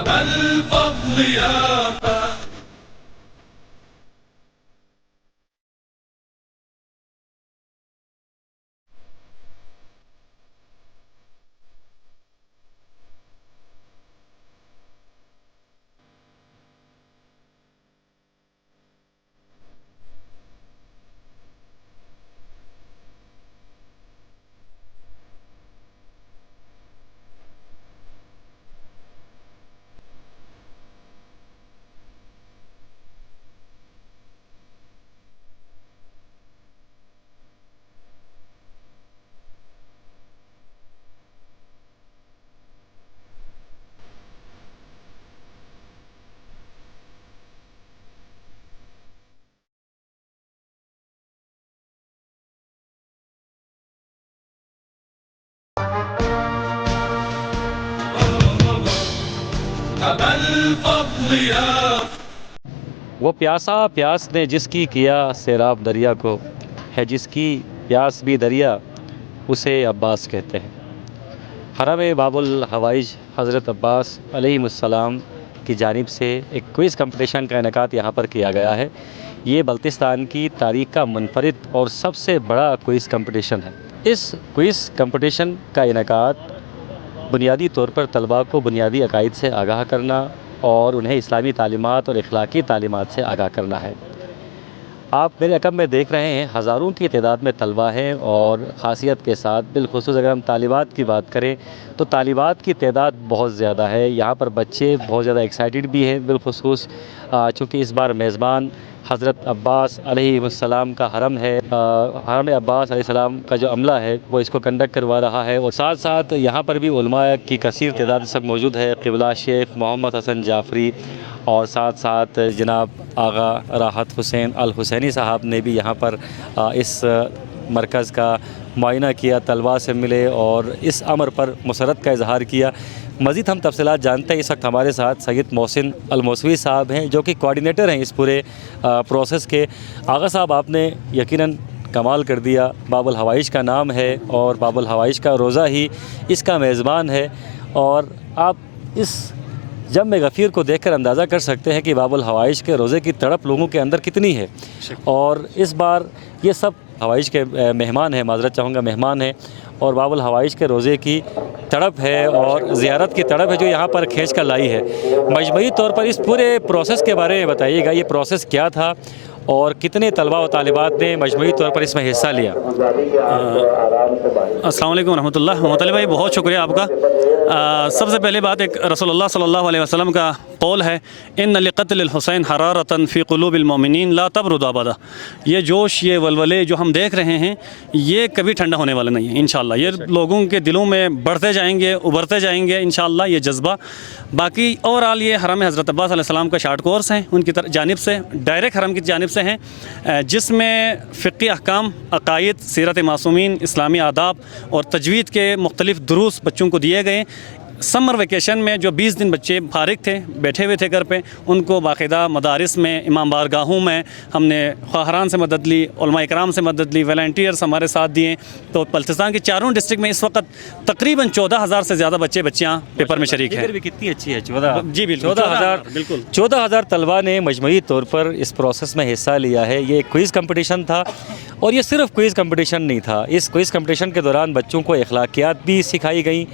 أبا الفضل يابا. أبا الفضل يابا. وہ پیاسا پیاس نے جس کی کیا سیراب دریا کو، ہے جس کی پیاس بھی دریا اسے عباس کہتے ہیں۔ حرم باب الحوائج حضرت عباس علیہ السلام کی جانب سے ایک کوئز کمپٹیشن کا انعقاد یہاں پر کیا گیا ہے۔ یہ بلتستان کی تاریخ کا منفرد اور سب سے بڑا کوئز کمپٹیشن ہے۔ اس کوئز کمپٹیشن کا انعقاد بنیادی طور پر طلباء کو بنیادی عقائد سے آگاہ کرنا اور انہیں اسلامی تعلیمات اور اخلاقی تعلیمات سے آگاہ کرنا ہے۔ آپ میرے عقب میں دیکھ رہے ہیں ہزاروں کی تعداد میں طلباء ہیں، اور خاصیت کے ساتھ بالخصوص اگر ہم طالبات کی بات کریں تو طالبات کی تعداد بہت زیادہ ہے۔ یہاں پر بچے بہت زیادہ ایکسائٹڈ بھی ہیں، بالخصوص چونکہ اس بار میزبان حضرت عباس علیہ السلام کا حرم ہے۔ حرم عباس علیہ السلام کا جو عملہ ہے وہ اس کو کنڈکٹ کروا رہا ہے، اور ساتھ ساتھ یہاں پر بھی علماء کی کثیر تعداد سب موجود ہے۔ قبلہ شیخ محمد حسن جعفری اور ساتھ ساتھ جناب آغا راحت حسین الحسینی صاحب نے بھی یہاں پر اس مرکز کا معائنہ کیا، طلباء سے ملے اور اس امر پر مسرت کا اظہار کیا۔ مزید ہم تفصیلات جانتے ہیں۔ اس وقت ہمارے ساتھ سید محسن الموسوی صاحب ہیں جو کہ کوارڈینیٹر ہیں اس پورے پروسیس کے۔ آغا صاحب، آپ نے یقیناً کمال کر دیا۔ باب الحوائج کا نام ہے اور باب الحوائج کا روزہ ہی اس کا میزبان ہے، اور آپ اس جم غفیر کو دیکھ کر اندازہ کر سکتے ہیں کہ باب الحوائج کے روزے کی تڑپ لوگوں کے اندر کتنی ہے۔ اور اس بار یہ سب حوائج کے مہمان ہیں، معذرت چاہوں گا مہمان ہیں، اور باب الحوائج کے روزے کی تڑپ ہے اور زیارت کی تڑپ ہے جو یہاں پر کھینچ کر لائی ہے۔ مجموعی طور پر اس پورے پروسیس کے بارے میں بتائیے گا، یہ پروسیس کیا تھا اور کتنے طلباء و طالبات نے مجموعی طور پر اس میں حصہ لیا؟ السلام علیکم ورحمۃ اللہ۔ مطلب بھائی بہت شکریہ آپ کا۔ سب سے پہلے بات ایک رسول اللہ صلی اللہ علیہ وسلم کا قول ہے، ان لقتل الحسین حرارۃ فی قلوب المؤمنین لا تبرد ابدا۔ یہ جوش، یہ ولولے جو ہم دیکھ رہے ہیں یہ کبھی ٹھنڈا ہونے والا نہیں ہے انشاءاللہ۔ یہ لوگوں کے دلوں میں بڑھتے جائیں گے، ابھرتے جائیں گے انشاءاللہ یہ جذبہ۔ باقی اوورآل یہ حرم حضرت عباس علیہ السلام کا شارٹ کورس ہیں ان کی جانب سے، ڈائریکٹ حرم کی جانب سے ہیں، جس میں فقہی احکام، عقائد، سیرت معصومین، اسلامی آداب اور تجوید کے مختلف دروس بچوں کو دیے گئے۔ سمر ویکیشن میں جو 20 دن بچے فارغ تھے، بیٹھے ہوئے تھے گھر پہ، ان کو باقاعدہ مدارس میں، امام بارگاہوں میں ہم نے خواہران سے مدد لی، علماء اکرام سے مدد لی، والنٹیئرس ہمارے ساتھ دیے۔ تو بلتستان کے چاروں ڈسٹرکٹ میں اس وقت تقریباً 14,000 سے زیادہ بچے بچیاں پیپر میں شریک ہیں۔ بھی کتنی اچھی ہے، 14 جی بالکل، 14,000 طلباء نے مجموعی طور پر اس پروسیس میں حصہ لیا ہے۔ یہ ایک کوئز کمپٹیشن تھا، اور یہ صرف کوئز کمپٹیشن نہیں تھا۔ اس کوئز کمپٹیشن کے دوران بچوں کو اخلاقیات بھی سکھائی گئیں،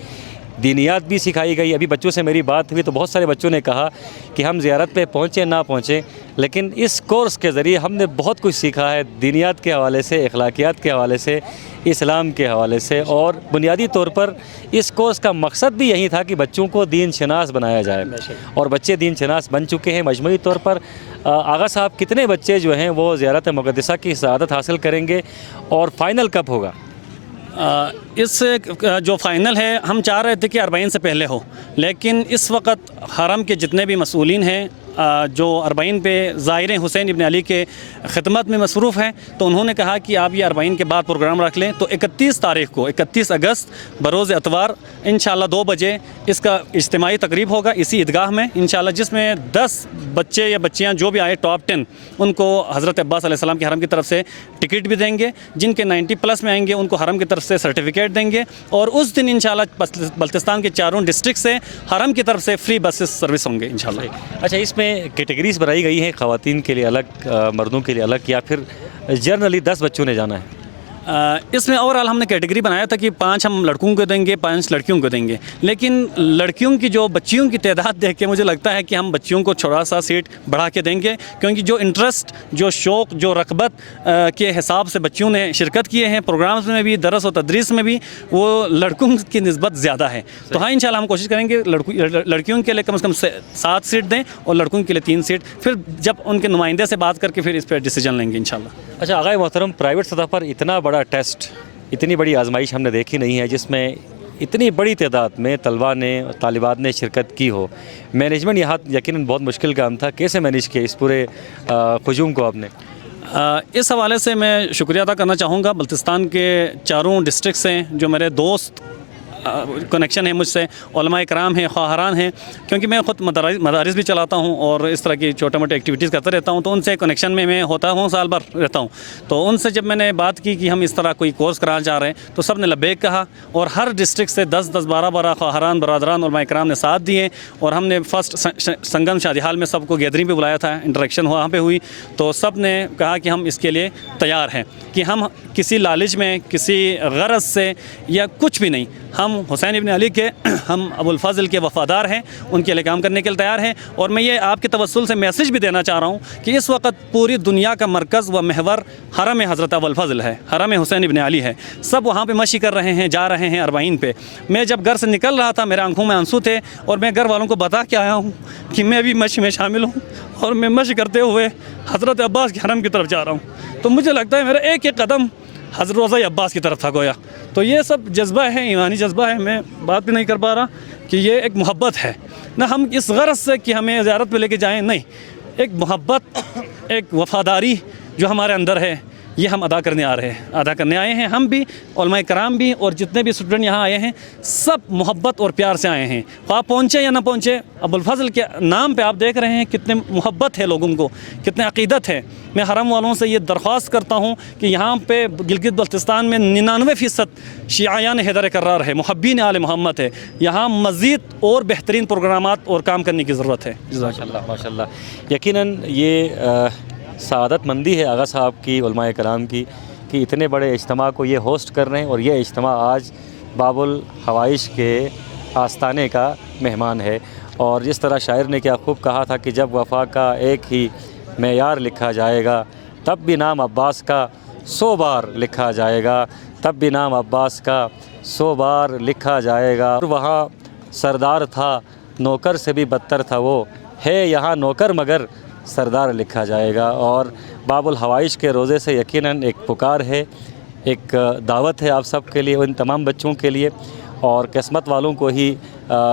دینیات بھی سکھائی گئی۔ ابھی بچوں سے میری بات ہوئی تو بہت سارے بچوں نے کہا کہ ہم زیارت پہ پہنچیں نہ پہنچیں، لیکن اس کورس کے ذریعے ہم نے بہت کچھ سیکھا ہے، دینیات کے حوالے سے، اخلاقیات کے حوالے سے، اسلام کے حوالے سے۔ اور بنیادی طور پر اس کورس کا مقصد بھی یہی تھا کہ بچوں کو دین شناس بنایا جائے، اور بچے دین شناس بن چکے ہیں۔ مجموعی طور پر آغا صاحب، کتنے بچے جو ہیں وہ زیارت مقدسہ کی سعادت حاصل کریں گے، اور فائنل کب ہوگا؟ اس جو فائنل ہے ہم چاہ رہے تھے کہ 40 سے پہلے ہو، لیکن اس وقت حرم کے جتنے بھی مسئولین ہیں، جو 40 پہ زائرین حسین ابن علی کے خدمت میں مصروف ہیں، تو انہوں نے کہا کہ آپ یہ 40 کے بعد پروگرام رکھ لیں۔ تو 31 تاریخ کو 31 اگست بروز اتوار انشاءاللہ 2 بجے اس کا اجتماعی تقریب ہوگا اسی عیدگاہ میں انشاءاللہ، جس میں 10 بچے یا بچیاں جو بھی آئے ٹاپ 10 ان کو حضرت عباس علیہ السلام کے حرم کی طرف سے ٹکٹ بھی دیں گے، جن کے 90 پلس میں آئیں گے ان کو حرم کی طرف سے سرٹیفکیٹ دیں گے، اور اس دن انشاءاللہ بلتستان کے چاروں ڈسٹرکٹ سے حرم کی طرف سے فری بسز سروس ہوں گے انشاءاللہ۔ اچھا، اس میں کیٹیگریز بنائی گئی ہیں خواتین کے لیے الگ، مردوں کے لیے الگ، یا پھر جنرلی 10 بچوں نے جانا ہے؟ اس میں اوورال ہم نے کیٹیگری بنایا تھا کہ 5 ہم لڑکوں کو دیں گے، 5 لڑکیوں کو دیں گے، لیکن لڑکیوں کی جو بچیوں کی تعداد دیکھ کے مجھے لگتا ہے کہ ہم بچیوں کو تھوڑا سا سیٹ بڑھا کے دیں گے، کیونکہ جو انٹرسٹ، جو شوق، جو رغبت کے حساب سے بچیوں نے شرکت کیے ہیں پروگرامز میں بھی، درس و تدریس میں بھی، وہ لڑکوں کی نسبت زیادہ ہے۔ تو ہاں انشاءاللہ ہم کوشش کریں گے لڑکیوں کے لیے کم سے کم 7 سیٹ دیں اور لڑکوں کے لیے 3 سیٹ، پھر جب ان کے نمائندے سے بات کر کے پھر اس پہ ڈیسیجن لیں گے انشاءاللہ۔ اچھا آغائے محترم، پرائیویٹ سطح پر اتنا بڑا ٹیسٹ، اتنی بڑی آزمائش ہم نے دیکھی نہیں ہے جس میں اتنی بڑی تعداد میں طلباء نے، طالبات نے شرکت کی ہو۔ مینجمنٹ یہاں یقیناً بہت مشکل کام تھا، کیسے مینیج کیا اس پورے ہجوم کو آپ نے؟ اس حوالے سے میں شکریہ ادا کرنا چاہوں گا بلتستان کے چاروں ڈسٹرکٹ سے جو میرے دوست کنیکشن ہے مجھ سے، علماء کرام ہیں، خواہران ہیں، کیونکہ میں خود مدارس بھی چلاتا ہوں اور اس طرح کی چھوٹے موٹے ایکٹیویٹیز کرتا رہتا ہوں، تو ان سے کنیکشن میں ہوتا ہوں، سال بھر رہتا ہوں۔ تو ان سے جب میں نے بات کی کہ ہم اس طرح کوئی کورس کرانا چاہ رہے ہیں تو سب نے لبیک کہا، اور ہر ڈسٹرکٹ سے 10-10 12-12 خواہران، برادران، علماء کرام نے ساتھ دیے، اور ہم نے فرسٹ سنگم شادی حال میں سب کو گیدرنگ پہ بلایا تھا، انٹریکشن وہاں پہ ہوئی، تو سب نے کہا کہ ہم اس کے لیے تیار ہیں، کہ ہم کسی لالچ میں، کسی غرض سے یا کچھ بھی نہیں، ہم حسین ابن علی کے، ہم ابو الفضل کے وفادار ہیں، ان کے لیے کام کرنے کے لیے تیار ہیں۔ اور میں یہ آپ کے توسل سے میسیج بھی دینا چاہ رہا ہوں کہ اس وقت پوری دنیا کا مرکز و محور حرم حضرت ابو الفضل ہے، حرم حسین ابن علی ہے، سب وہاں پہ مشی کر رہے ہیں، جا رہے ہیں 40 پہ۔ میں جب گھر سے نکل رہا تھا میرے آنکھوں میں آنسو تھے، اور میں گھر والوں کو بتا کے آیا ہوں کہ میں بھی مشی میں شامل ہوں، اور میں مشی کرتے ہوئے حضرت عباس کے حرم کی طرف جا رہا ہوں۔ تو مجھے لگتا ہے میرا ایک ایک قدم حضرت روضہ عباس کی طرف تھا گویا۔ تو یہ سب جذبہ ہے، ایمانی جذبہ ہے، میں بات بھی نہیں کر پا رہا کہ یہ ایک محبت ہے، نہ ہم اس غرض سے کہ ہمیں زیارت پہ لے کے جائیں، نہیں، ایک محبت، ایک وفاداری جو ہمارے اندر ہے، یہ ہم ادا کرنے آئے ہیں۔ ہم بھی، علماء کرام بھی، اور جتنے بھی اسٹوڈنٹ یہاں آئے ہیں، سب محبت اور پیار سے آئے ہیں، آپ پہنچے یا نہ پہنچے۔ ابو الفضل کے نام پہ آپ دیکھ رہے ہیں کتنے محبت ہے لوگوں کو، کتنے عقیدت ہے۔ میں حرم والوں سے یہ درخواست کرتا ہوں کہ یہاں پہ گلگت بلتستان میں 99% شیعیان حیدر کرار ہے، محبین آل محمد ہے، یہاں مزید اور بہترین پروگرامات اور کام کرنے کی ضرورت ہے۔ ماشاء اللہ، ماشاء اللہ، یقیناً یہ سعادت مندی ہے آغا صاحب کی، علماء کرام کی، کہ اتنے بڑے اجتماع کو یہ ہوسٹ کر رہے ہیں، اور یہ اجتماع آج باب الحوائش کے آستانے کا مہمان ہے۔ اور جس طرح شاعر نے کیا خوب کہا تھا کہ جب وفا کا ایک ہی معیار لکھا جائے گا، تب بھی نام عباس کا 100 بار لکھا جائے گا، تب بھی نام عباس کا 100 بار لکھا جائے گا۔ اور وہاں سردار تھا، نوکر سے بھی بدتر تھا وہ، ہے یہاں نوکر مگر سردار لکھا جائے گا۔ اور باب الحوائش کے روزے سے یقیناً ایک پکار ہے، ایک دعوت ہے آپ سب کے لیے، ان تمام بچوں کے لیے، اور قسمت والوں کو ہی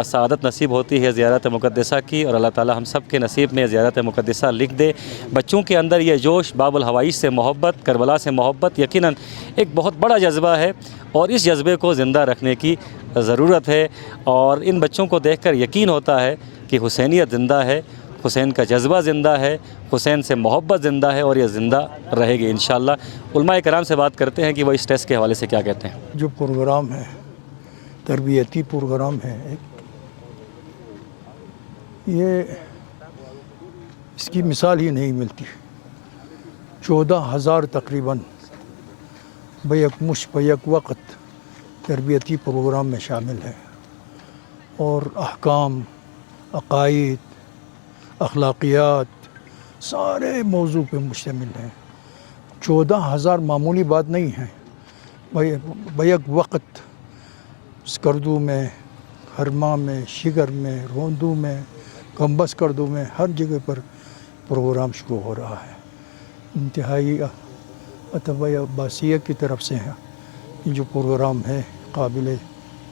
سعادت نصیب ہوتی ہے زیارت مقدسہ کی، اور اللہ تعالی ہم سب کے نصیب میں زیارت مقدسہ لکھ دے۔ بچوں کے اندر یہ جوش، باب الحوائش سے محبت، کربلا سے محبت یقیناً ایک بہت بڑا جذبہ ہے، اور اس جذبے کو زندہ رکھنے کی ضرورت ہے۔ اور ان بچوں کو دیکھ کر یقین ہوتا ہے کہ حسینیت زندہ ہے، حسین کا جذبہ زندہ ہے، حسین سے محبت زندہ ہے، اور یہ زندہ رہے گی انشاءاللہ۔ علماء کرام سے بات کرتے ہیں کہ وہ اس ٹیسٹ کے حوالے سے کیا کہتے ہیں۔ جو پروگرام ہے، تربیتی پروگرام ہے، یہ اس کی مثال ہی نہیں ملتی۔ 14,000 تقریباً بیک مش بیک وقت تربیتی پروگرام میں شامل ہے، اور احکام، عقائد، اخلاقیات سارے موضوع پہ مشتمل ہیں۔ 14,000 معمولی بات نہیں ہے۔ بیک وقت اسکردو میں، ہرما میں، شگر میں، روندو میں، کمبس کردو میں، ہر جگہ پر پروگرام شروع ہو رہا ہے۔ انتہائی اتباع عباسیہ کی طرف سے ہے یہ جو پروگرام ہے، قابل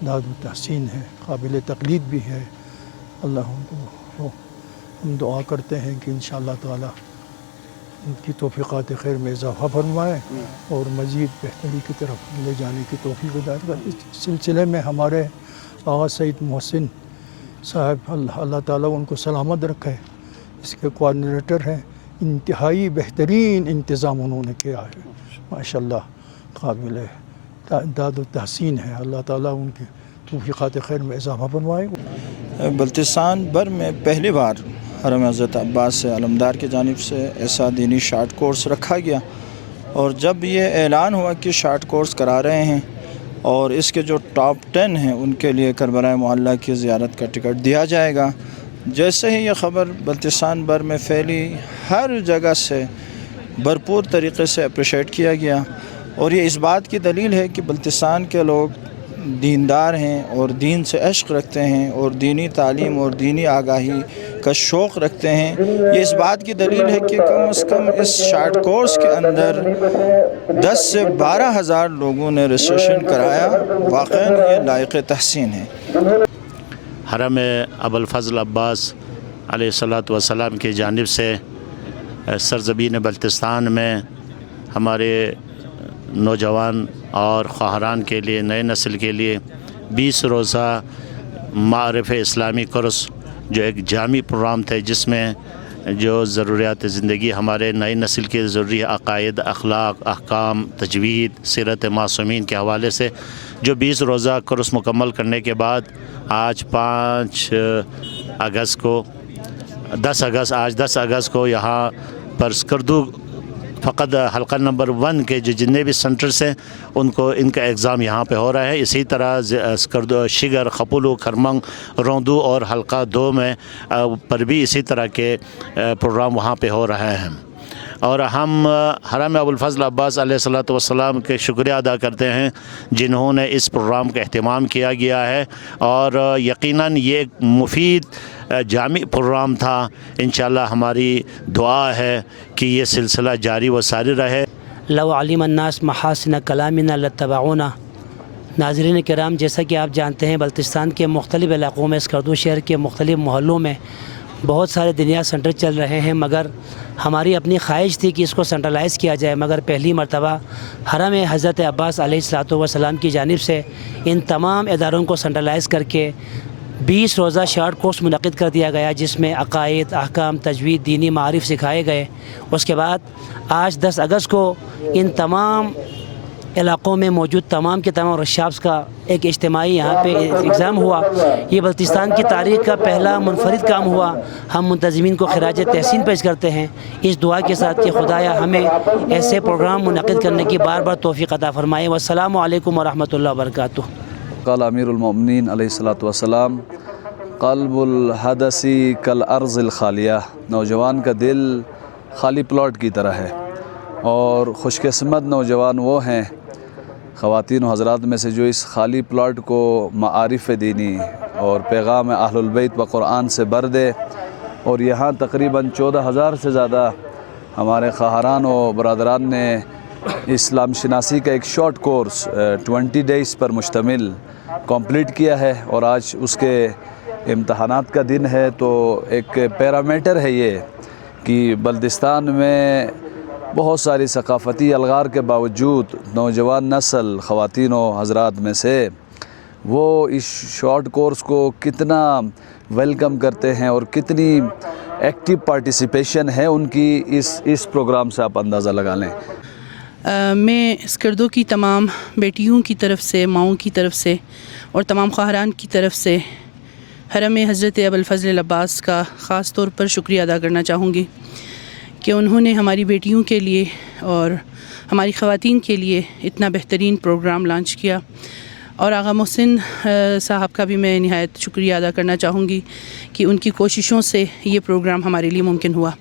داد و تحسین ہے، قابل تقلید بھی ہے۔ اللہ ہم دعا کرتے ہیں کہ انشاءاللہ تعالی ان کی توفیقات خیر میں اضافہ فرمائے اور مزید بہتری کی طرف لے جانے کی توفیق ہدایت کرے۔ اس سلسلے میں ہمارے آغا سعید محسن صاحب اللہ تعالیٰ ان کو سلامت رکھے، اس کے کوآرڈینیٹر ہیں، انتہائی بہترین انتظام انہوں نے کیا ہے، ماشاءاللہ قابل داد و تحسین ہے۔ اللہ تعالیٰ ان کی توفیقات خیر میں اضافہ فرمائے۔ بلتستان بھر میں پہلی بار حرم حضرت عباس علمدار کی جانب سے ایسا دینی شارٹ کورس رکھا گیا، اور جب یہ اعلان ہوا کہ شارٹ کورس کرا رہے ہیں اور اس کے جو ٹاپ 10 ہیں ان کے لیے کربلا معلیٰ کی زیارت کا ٹکٹ دیا جائے گا، جیسے ہی یہ خبر بلتستان بھر میں پھیلی، ہر جگہ سے بھرپور طریقے سے اپریشیٹ کیا گیا، اور یہ اس بات کی دلیل ہے کہ بلتستان کے لوگ دیندار ہیں اور دین سے عشق رکھتے ہیں اور دینی تعلیم اور دینی آگاہی کا شوق رکھتے ہیں۔ یہ اس بات کی دلیل ہے کہ کم از کم اس شارٹ کورس کے اندر 10 سے 12 ہزار لوگوں نے رجسٹریشن کرایا، واقعاً یہ لائق تحسین ہے۔ حرم ابوالفضل عباس علیہ الصلوۃ والسلام کی جانب سے سرزمین بلتستان میں ہمارے نوجوان اور خواہران کے لیے، نئے نسل کے لیے 20 روزہ معارف اسلامی کورس جو ایک جامع پروگرام تھے، جس میں جو ضروریات زندگی ہمارے نئی نسل کے ضروری عقائد، اخلاق، احکام، تجوید، سیرت معصومین کے حوالے سے جو 20 روزہ کورس مکمل کرنے کے بعد آج 10 اگست کو یہاں پر اسکردو فقط حلقہ نمبر 1 کے جو جتنے بھی سنٹرز ہیں ان کا ایگزام یہاں پہ ہو رہا ہے۔ اسی طرح اسکردو، شگر، خپولو، کھرمنگ، روندو اور حلقہ 2 میں پر بھی اسی طرح کے پروگرام وہاں پہ ہو رہے ہیں، اور ہم حرم ابوالفضل عباس علیہ الصلوۃ والسلام کے شکریہ ادا کرتے ہیں جنہوں نے اس پروگرام کا اہتمام کیا گیا ہے، اور یقیناً یہ ایک مفید جامع پروگرام تھا۔ انشاءاللہ ہماری دعا ہے کہ یہ سلسلہ جاری و ساری رہے۔ لو علم الناس محاسن کلامنا لاتبعونا۔ ناظرین کرام، جیسا کہ آپ جانتے ہیں بلتستان کے مختلف علاقوں میں، اسکردو شہر کے مختلف محلوں میں بہت سارے دینیا سینٹر چل رہے ہیں، مگر ہماری اپنی خواہش تھی کہ اس کو سینٹرلائز کیا جائے، مگر پہلی مرتبہ حرم حضرت عباس علیہ الصلوۃ والسلام کی جانب سے ان تمام اداروں کو سینٹرلائز کر کے 20 روزہ شارٹ کورس منعقد کر دیا گیا، جس میں عقائد، احکام، تجوید، دینی معارف سکھائے گئے۔ اس کے بعد آج 10 اگست کو ان تمام علاقوں میں موجود تمام کے تمام ورکشاپس کا ایک اجتماعی یہاں پہ ایگزام ہوا۔ یہ بلتستان کی تاریخ کا پہلا منفرد کام ہوا۔ ہم منتظمین کو خراج تحسین پیش کرتے ہیں، اس دعا کے ساتھ کہ خدایا ہمیں ایسے پروگرام منعقد کرنے کی بار بار توفیق عطا فرمائے۔ والسلام علیکم ورحمۃ اللہ وبرکاتہ۔ قال امیر المؤمنین علیہ الصلوۃ والسلام، قلب الحدث کالارض الخالیہ، نوجوان کا دل خالی پلاٹ کی طرح ہے، اور خوش قسمت نوجوان وہ ہیں خواتین و حضرات میں سے جو اس خالی پلاٹ کو معارف دینی اور پیغام اہل البیت و قرآن سے بھر دے۔ اور یہاں تقریباً 14,000 سے زیادہ ہمارے خواہران و برادران نے اسلام شناسی کا ایک شارٹ کورس 20 ڈیز پر مشتمل کمپلیٹ کیا ہے، اور آج اس کے امتحانات کا دن ہے۔ تو ایک پیرامیٹر ہے یہ کہ بلتستان میں بہت ساری ثقافتی الغار کے باوجود نوجوان نسل، خواتین و حضرات میں سے وہ اس شارٹ کورس کو کتنا ویلکم کرتے ہیں اور کتنی ایکٹیو پارٹیسپیشن ہے ان کی اس پروگرام سے آپ اندازہ لگا لیں۔ میں اسکردو کی تمام بیٹیوں کی طرف سے، ماؤں کی طرف سے اور تمام خواہران کی طرف سے حرم حضرت ابوالفضل عباس کا خاص طور پر شکریہ ادا کرنا چاہوں گی کہ انہوں نے ہماری بیٹیوں کے لیے اور ہماری خواتین کے لیے اتنا بہترین پروگرام لانچ کیا، اور آغا محسن صاحب کا بھی میں نہایت شکریہ ادا کرنا چاہوں گی کہ ان کی کوششوں سے یہ پروگرام ہمارے لیے ممکن ہوا۔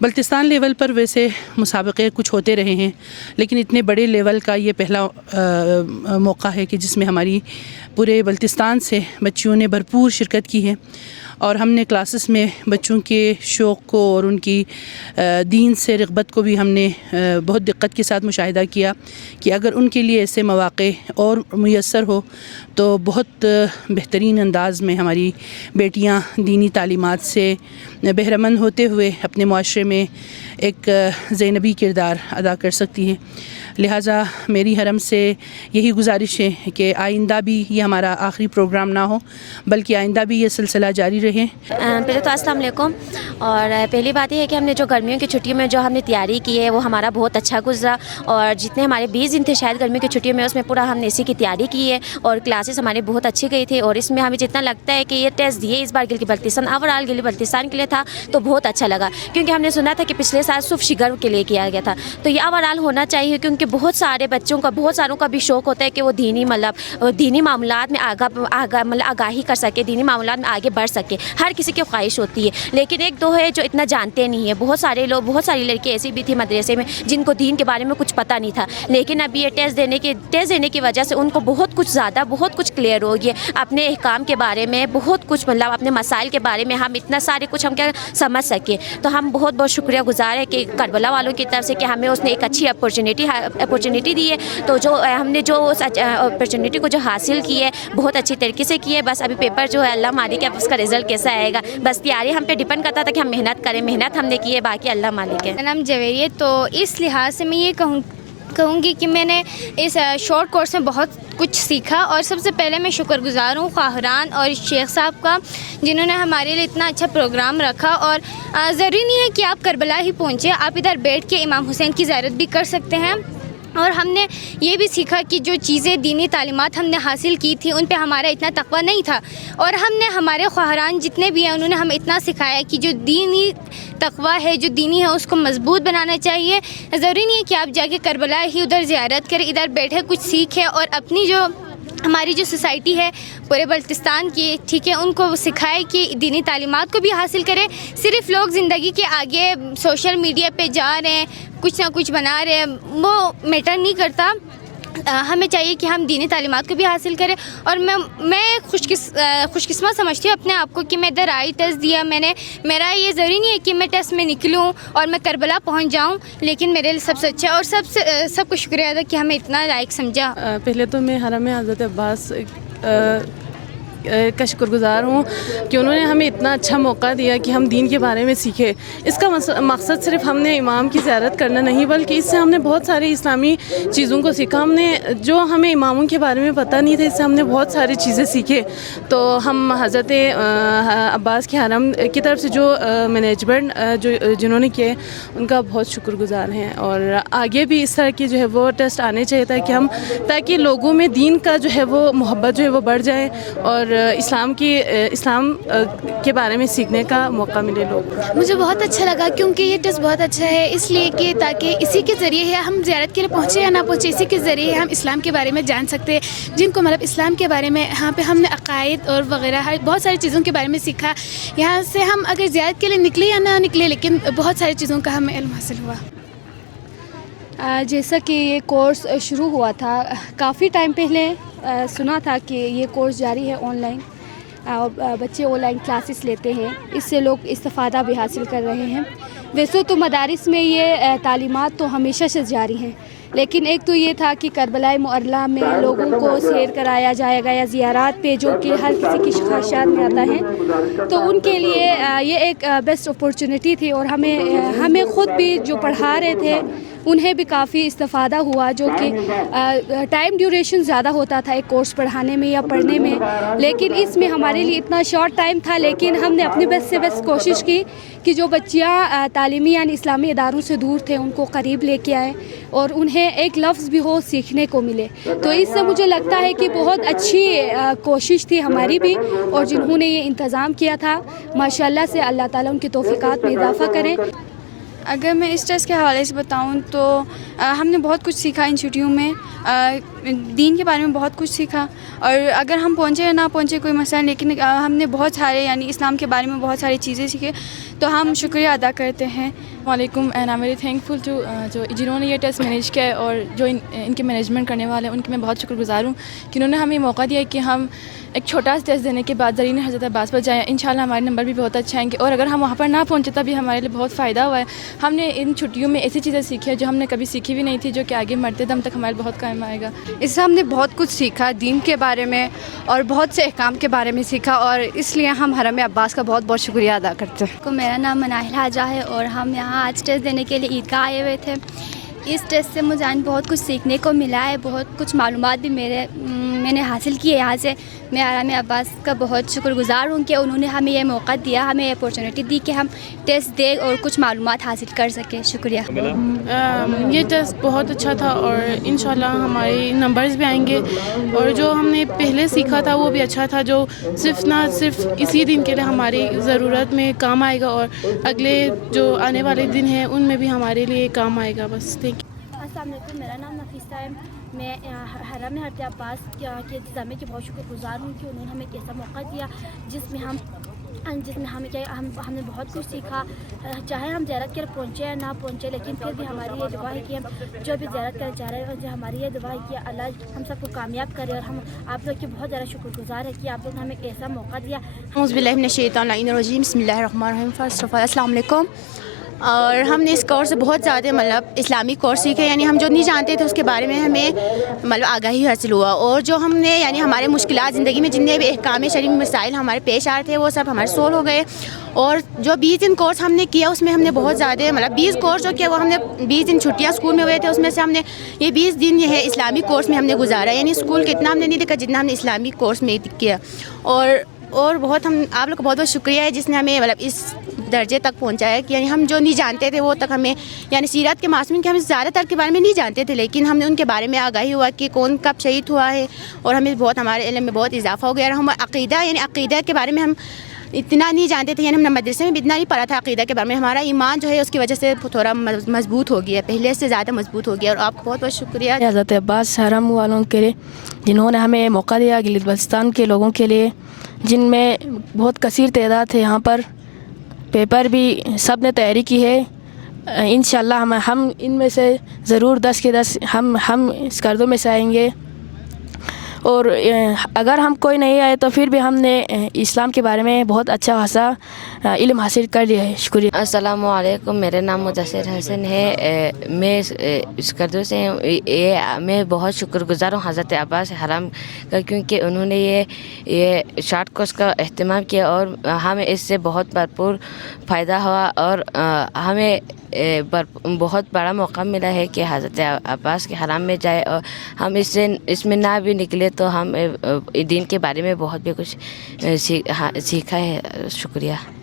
بلتستان لیول پر ویسے مسابقے کچھ ہوتے رہے ہیں، لیکن اتنے بڑے لیول کا یہ پہلا موقع ہے کہ جس میں ہماری پورے بلتستان سے بچیوں نے بھرپور شرکت کی ہے، اور ہم نے کلاسز میں بچوں کے شوق کو اور ان کی دین سے رغبت کو بھی ہم نے بہت دقت کے ساتھ مشاہدہ کیا کہ اگر ان کے لیے ایسے مواقع اور میسر ہو تو بہت بہترین انداز میں ہماری بیٹیاں دینی تعلیمات سے بہرمند ہوتے ہوئے اپنے معاشرے میں ایک زینبی کردار ادا کر سکتی ہیں. لہٰذا میری حرم سے یہی گزارش ہے کہ آئندہ بھی یہ ہمارا آخری پروگرام نہ ہو بلکہ آئندہ بھی یہ سلسلہ جاری رہے. پہلے تو السلام علیکم. اور پہلی بات یہ ہے کہ ہم نے جو گرمیوں کی چھٹیوں میں جو ہم نے تیاری کی ہے وہ ہمارا بہت اچھا گزرا. اور جتنے ہمارے 20 دن تھے شاید گرمیوں کی چھٹیوں میں اس میں پورا ہم نے اسی کی تیاری کی ہے اور کلاسز ہمارے بہت اچھی گئی تھی. اور اس میں ہمیں جتنا لگتا ہے کہ یہ ٹیسٹ دیے اس بار گلگت بلتستان اوور آل گلگت بلتستان کے لیے تھا تو بہت اچھا لگا کیونکہ ہم نے سنا تھا کہ پچھلے سال صرف شگر کے لیے کیا گیا تھا. تو یہ اوور آل ہونا چاہیے کیونکہ بہت سارے بچوں کا بہت ساروں کا بھی شوق ہوتا ہے کہ وہ دینی معاملات میں آگاہی کر سکے, دینی معاملات میں آگے بڑھ سکے. ہر کسی کی خواہش ہوتی ہے لیکن ایک دو ہے جو اتنا جانتے نہیں ہے. بہت سارے لوگ, بہت ساری لڑکی ایسی بھی تھی مدرسے میں جن کو دین کے بارے میں کچھ پتہ نہیں تھا لیکن اب یہ ٹیسٹ دینے کی وجہ سے ان کو بہت کچھ کلیئر ہو گیا اپنے احکام کے بارے میں, بہت کچھ اپنے مسائل کے بارے میں ہم اتنا سارے کچھ ہم کیا سمجھ سکے. تو ہم بہت شکریہ گزار ہے کہ کربلا والوں کی طرف سے کہ ہمیں اس نے ایک اچھی اپرچونیٹی دی ہے. تو جو ہم نے جو اس اپرچونیٹی کو جو حاصل کی ہے بہت اچھی طریقے سے کی ہے. بس ابھی پیپر جو ہے اللہ مالک ہے اس کا رزلٹ کیسا آئے گا, بس تیاری ہم پہ ڈیپینڈ کرتا تھا کہ ہم محنت کریں. محنت ہم نے کی ہے, باقی اللہ مالک ہے. میرا نام جویری ہے. تو اس لحاظ سے میں یہ کہوں گی کہ میں نے اس شارٹ کورس میں بہت کچھ سیکھا اور سب سے پہلے میں شکر گزار ہوں خواہران اور شیخ صاحب کا جنہوں نے ہمارے لیے اتنا اچھا پروگرام رکھا. اور ضروری نہیں ہے کہ آپ کربلا ہی پہنچے, آپ ادھر بیٹھ کے امام حسین کی زیارت بھی کر سکتے ہیں. اور ہم نے یہ بھی سیکھا کہ جو چیزیں دینی تعلیمات ہم نے حاصل کی تھی ان پہ ہمارا اتنا تقویٰ نہیں تھا اور ہم نے ہمارے خواہران جتنے بھی ہیں انہوں نے ہمیں اتنا سکھایا کہ جو دینی تقویٰ ہے, جو دینی ہے, اس کو مضبوط بنانا چاہیے. ضروری نہیں ہے کہ آپ جا کے کربلا ہی ادھر زیارت کریں, ادھر بیٹھے کچھ سیکھیں اور اپنی جو ہماری جو سوسائٹی ہے پورے بلتستان کی, ٹھیک ہے, ان کو سکھائے کہ دینی تعلیمات کو بھی حاصل کریں. صرف لوگ زندگی کے آگے سوشل میڈیا پہ جا رہے ہیں, کچھ نہ کچھ بنا رہے ہیں, وہ میٹر نہیں کرتا. ہمیں چاہیے کہ ہم دینی تعلیمات کو بھی حاصل کریں. اور میں خوش قسمت سمجھتی ہوں اپنے آپ کو کہ میں ادھر آئی, ٹیسٹ دیا میں نے. میرا یہ ضروری نہیں ہے کہ میں ٹیسٹ میں نکلوں اور میں کربلا پہنچ جاؤں, لیکن میرے لیے سب سے اچھا اور سب کو شکریہ ادا کہ ہمیں اتنا لائق سمجھا. پہلے تو میں حرم حضرت عباس کا شکر گزار ہوں کہ انہوں نے ہمیں اتنا اچھا موقع دیا کہ ہم دین کے بارے میں سیکھیں. اس کا مقصد صرف ہم نے امام کی زیارت کرنا نہیں بلکہ اس سے ہم نے بہت ساری اسلامی چیزوں کو سیکھا. ہم نے جو ہمیں اماموں کے بارے میں پتہ نہیں تھا اس سے ہم نے بہت ساری چیزیں سیکھے. تو ہم حضرت عباس کے حرم کی طرف سے جو مینجمنٹ جنہوں نے کیے ان کا بہت شکر گزار ہیں. اور آگے بھی اس طرح کی جو ہے وہ ٹیسٹ آنے چاہیے تاکہ لوگوں میں دین کا جو ہے وہ محبت جو ہے وہ بڑھ جائے اور اسلام کے بارے میں سیکھنے کا موقع ملے لوگ. مجھے بہت اچھا لگا کیونکہ یہ ٹیسٹ بہت اچھا ہے اس لیے کہ تاکہ اسی کے ذریعے ہم زیارت کے لیے پہنچے یا نہ پہنچے, اسی کے ذریعے ہم اسلام کے بارے میں جان سکتے ہیں جن کو مطلب اسلام کے بارے میں یہاں پہ ہم نے عقائد اور وغیرہ بہت ساری چیزوں کے بارے میں سیکھا. یہاں سے ہم اگر زیارت کے لیے نکلے یا نہ نکلے لیکن بہت ساری چیزوں کا ہمیں علم حاصل ہوا. جیسا کہ یہ کورس شروع ہوا تھا کافی ٹائم پہلے سنا تھا کہ یہ کورس جاری ہے آن لائن اور بچے آن لائن کلاسز لیتے ہیں, اس سے لوگ استفادہ بھی حاصل کر رہے ہیں. ویسے تو مدارس میں یہ تعلیمات تو ہمیشہ سے جاری ہیں لیکن ایک تو یہ تھا کہ کربلا معرلہ میں لوگوں کو سیر کرایا جائے گا یا زیارات پہ جو کہ ہر کسی کی خواہشات میں آتا ہے تو ان کے لیے یہ ایک بیسٹ اپورچونیٹی تھی. اور ہمیں خود بھی جو پڑھا رہے تھے انہیں بھی کافی استفادہ ہوا جو کہ ٹائم ڈیوریشن زیادہ ہوتا تھا ایک کورس پڑھانے میں یا پڑھنے میں, لیکن اس میں ہمارے لیے اتنا شارٹ ٹائم تھا لیکن ہم نے اپنی بیسٹ سے بیسٹ کوشش کی کہ جو بچیاں تعلیمی یعنی اسلامی اداروں سے دور تھے ان کو قریب لے کے آئے اور انہیں ایک لفظ بھی ہو سیکھنے کو ملے. تو اس سے مجھے لگتا ہے کہ بہت اچھی کوشش تھی ہماری بھی اور جنہوں نے یہ انتظام کیا تھا ماشاءاللہ سے اللہ تعالیٰ ان کی توفیقات میں اضافہ کریں. اگر میں اس ٹیسٹ کے حوالے سے بتاؤں تو ہم نے بہت کچھ سیکھا ان چھٹیوں میں, دین کے بارے میں بہت کچھ سیکھا. اور اگر ہم پہنچے یا نہ پہنچے کوئی مسئلہ لیکن ہم نے بہت سارے یعنی اسلام کے بارے میں بہت ساری چیزیں سیکھے تو ہم شکریہ ادا کرتے ہیں. وعلیکم and I am very thankful جو جنہوں نے یہ ٹیسٹ مینیج کیا ہے اور جو ان کے مینجمنٹ کرنے والے ہیں ان کے میں بہت شکر گزار ہوں کہ انہوں نے ہمیں موقع دیا کہ ہم ایک چھوٹا سا ٹیسٹ دینے کے بعد زرین حضرت عباس پر جائیں، انشاءاللہ ہمارے نمبر بھی بہت اچھے آئیں گے، اور اگر ہم وہاں پر نہ پہنچے تب بھی ہمارے لیے بہت فائدہ ہوا ہے. ہم نے ان چھٹیوں میں ایسی چیزیں سیکھی ہیں جو ہم نے کبھی سیکھی بھی نہیں تھی، جو کہ آگے مرتے دم تک ہمارے بہت کام آئے گا. اس سے ہم نے بہت کچھ سیکھا دین کے بارے میں اور بہت سے احکام کے بارے میں سیکھا، اور اس لیے ہم حرم عباس کا بہت بہت شکریہ ادا کرتے ہیں. میرا نام مناہل حاجہ ہے اور ہم یہاں آج ٹیسٹ دینے کے لیے عیدگاہ آئے ہوئے تھے. اس ٹیسٹ سے مجھے بہت کچھ سیکھنے کو ملا ہے، بہت کچھ معلومات بھی میں نے حاصل کی ہے یہاں سے. میں حرم عباس کا بہت شکر گزار ہوں کہ انہوں نے ہمیں یہ موقع دیا، ہمیں یہ اپورچونیٹی دی کہ ہم ٹیسٹ دیں اور کچھ معلومات حاصل کر سکیں. شکریہ. یہ ٹیسٹ بہت اچھا تھا اور انشاءاللہ ہمارے نمبرز بھی آئیں گے، اور جو ہم نے پہلے سیکھا تھا وہ بھی اچھا تھا، جو نہ صرف اسی دن کے لیے ہماری ضرورت میں کام آئے گا، اور اگلے جو آنے والے دن ہیں ان میں بھی ہمارے لیے کام آئے گا. بس تھینک یو. السلام علیکم، میرا نام نفیسہ ہے. میں حرم حضرت عباس کے انتظامیہ کی بہت شکر گزار ہوں کہ انہوں نے ہمیں ایک ایسا موقع دیا جس میں ہم نے بہت کچھ سیکھا. چاہے ہم زیارت کر پہنچے یا نہ پہنچے، لیکن پھر بھی ہماری یہ دعا ہے کہ ہم جو بھی زیارت کرنے جا رہے ہیں، جو ہماری یہ دعا ہے کہ اللہ ہم سب کو کامیاب کرے، اور ہم آپ لوگ کے بہت زیادہ شکر گزار ہے کہ آپ لوگ نے ہمیں ایک ایسا موقع دیا. اعوذ باللہ من الشیطان الرجیم، بسم اللہ الرحمن الرحیم. فرسٹ آف آل السلام علیکم. اور ہم نے اس کورس سے بہت زیادہ اسلامی کورس سیکھے، یعنی ہم جو نہیں جانتے تھے اس کے بارے میں ہمیں آگاہی حاصل ہوا، اور جو ہم نے ہمارے مشکلات زندگی میں جتنے بھی احکام شرعی مسائل ہمارے پیش آ رہے تھے وہ سب ہمارے سولو ہو گئے. اور جو 20 دن کورس ہم نے کیا اس میں ہم نے بہت زیادہ 20 کورس جو کیا وہ ہم نے 20 دن چھٹیاں اسکول میں ہوئے تھے، اس میں سے ہم نے یہ 20 دن یہ ہے اسلامی کورس میں ہم نے گزارا، یعنی اسکول کتنا ہم نے نہیں دیکھا جتنا ہم نے اسلامی کورس میں کیا. اور بہت آپ لوگ کا بہت بہت شکریہ ہے جس نے ہمیں اس درجے تک پہنچایا کہ ہم جو نہیں جانتے تھے وہ تک ہمیں سیرت کے معصومین کے ہم زیادہ تر کے بارے میں نہیں جانتے تھے، لیکن ہم نے ان کے بارے میں آگاہی ہوا کہ کون کب شہید ہوا ہے، اور ہمیں ہمارے علم میں بہت اضافہ ہو گیا. اور ہم عقیدہ کے بارے میں ہم اتنا نہیں جانتے تھے، ہم مدرسے میں بھی اتنا نہیں پڑھا تھا عقیدہ کے بارے میں. ہمارا ایمان جو ہے اس کی وجہ سے تھوڑا مضبوط ہو گیا، پہلے سے زیادہ مضبوط ہو گیا. اور آپ کو بہت بہت شکریہ حضرت عباس حرم والوں کے لیے جنہوں نے ہمیں موقع دیا، گلگت بلتستان کے لوگوں کے لیے جن میں بہت کثیر تعداد ہے. یہاں پر پیپر بھی سب نے تیاری کی ہے. انشاءاللہ ہم ان میں سے ضرور 10 کے 10 ہم اسکردوں میں سے آئیں گے. اور اگر ہم کوئی نہیں آئے تو پھر بھی ہم نے اسلام کے بارے میں بہت اچھا خاصا علم حاصل کر لیا ہے. شکریہ. السلام علیکم، میرا نام مدثر حسن ہے، میں اسکردو سے ہوں. میں بہت شکر گزار ہوں حضرت عباس حرم کا، کیونکہ انہوں نے یہ شارٹ کورس کا اہتمام کیا اور ہمیں اس سے بہت بھرپور فائدہ ہوا، اور ہمیں بہت بڑا موقع ملا ہے کہ حضرت عباس کے حرم میں جائے، اور ہم اس میں نہ بھی نکلے تو ہم دین کے بارے میں بہت بھی کچھ سیکھا ہے. شکریہ.